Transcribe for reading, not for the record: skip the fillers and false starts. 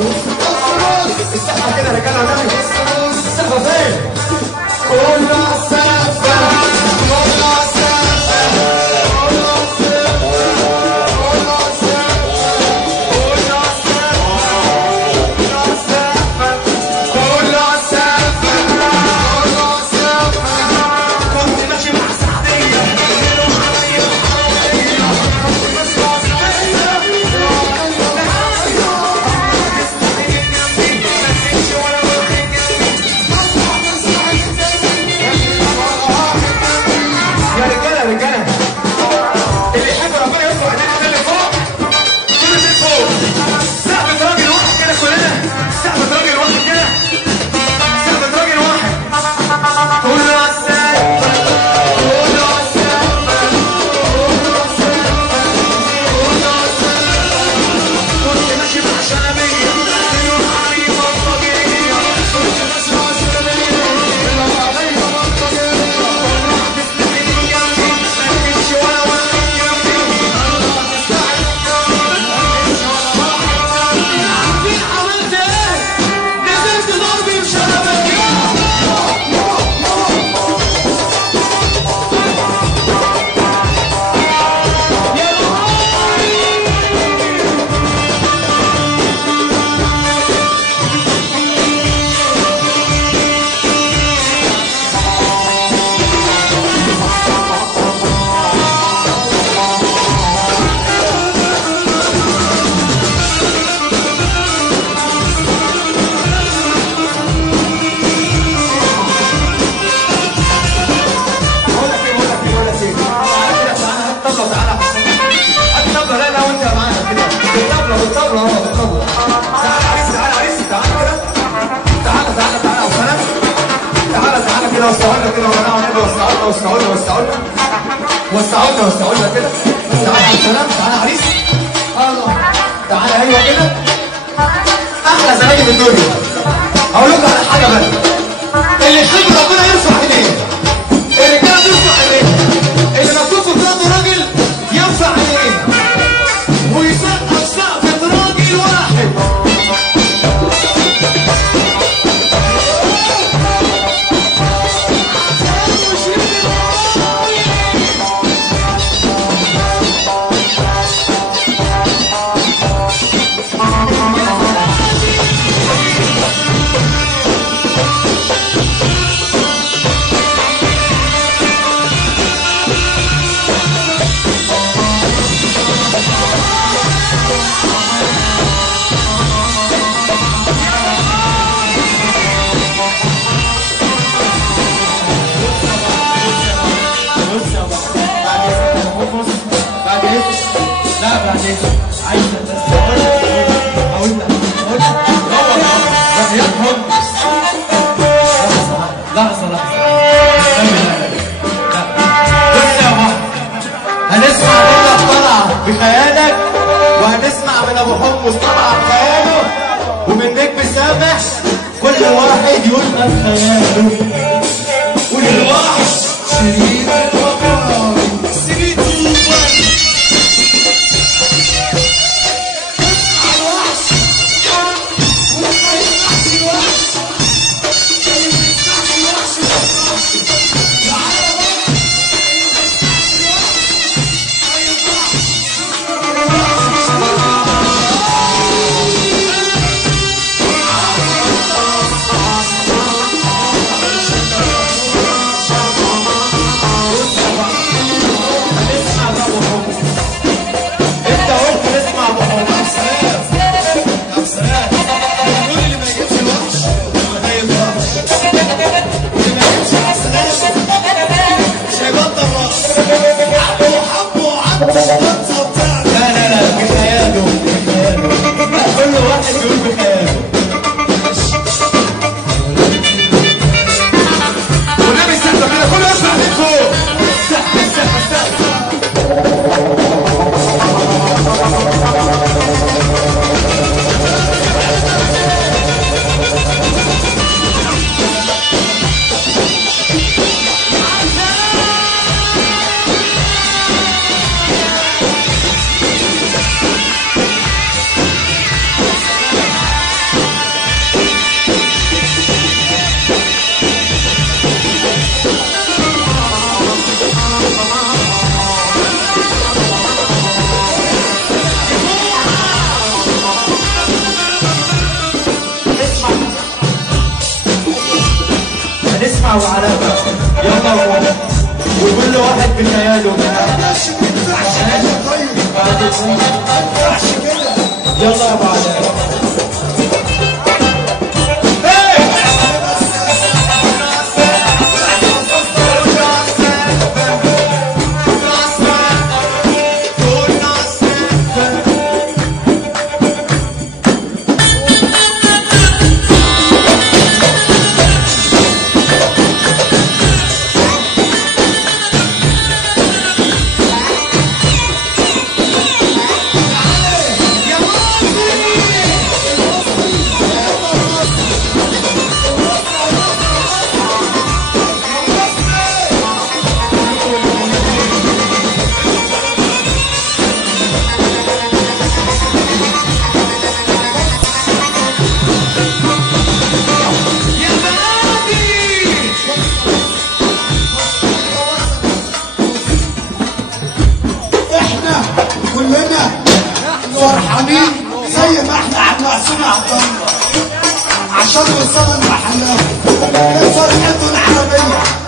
السقفة كده يا رجالة ونبي. السقفة فين؟ كله سقفة كله سقفة كله سقفة كله سقفة كله سقفة كله سقفة. كنت ماشي مع سعدية قالوا عليا حرامية بس يا رجاله رجاله اللي يحب ربنا يرفع ايدينا كده لفوق. كل اللي فوق سقفة راجل واحد كده كلنا. سقفة راجل واحد كده. سقفة راجل واحد. كله على السقف كله على السقف كله على السقف كله على السقف. كنت ماشي مع شنبية قالوا علي بلطجية. كنت ماشي مع شنبية قالوا علي بلطجية. وسعونا كده. تعالى على السلام. تعالى عريس. الله. تعالى ايوه كده. احلى زمايلي في الدنيا. هقول لكم على حاجه بقى. اللي يحب ربنا يرفع ايديه. الرجاله ترفع ايديها. اللي مكتوب في قدامه راجل يرفع ايديه ويسقف سقفة راجل واحد. بخيالك وهنسمع من ابو حمص طبعا خياله ومن نجم سامح. كل واحد يقول ما بخياله. والواحد شريف الوقاري سيد الوفاء. اسمع الوحش وما يسمعش الوحش. اللي ما يسمعش الوحش ما ينفعش. تعالى بقى اللي ما يسمعش الوحش ما ينفعش. دلع وعلامة. يلا وكل واحد بخياله. ماشي ما ينفعش كده. طيب ما ينفعش كده. يلا يا ابو علاء. كلنا فرحانين زي ما احنا عم معصوم عبد الله عشان وصلنا المحلات. فرحته العربيه.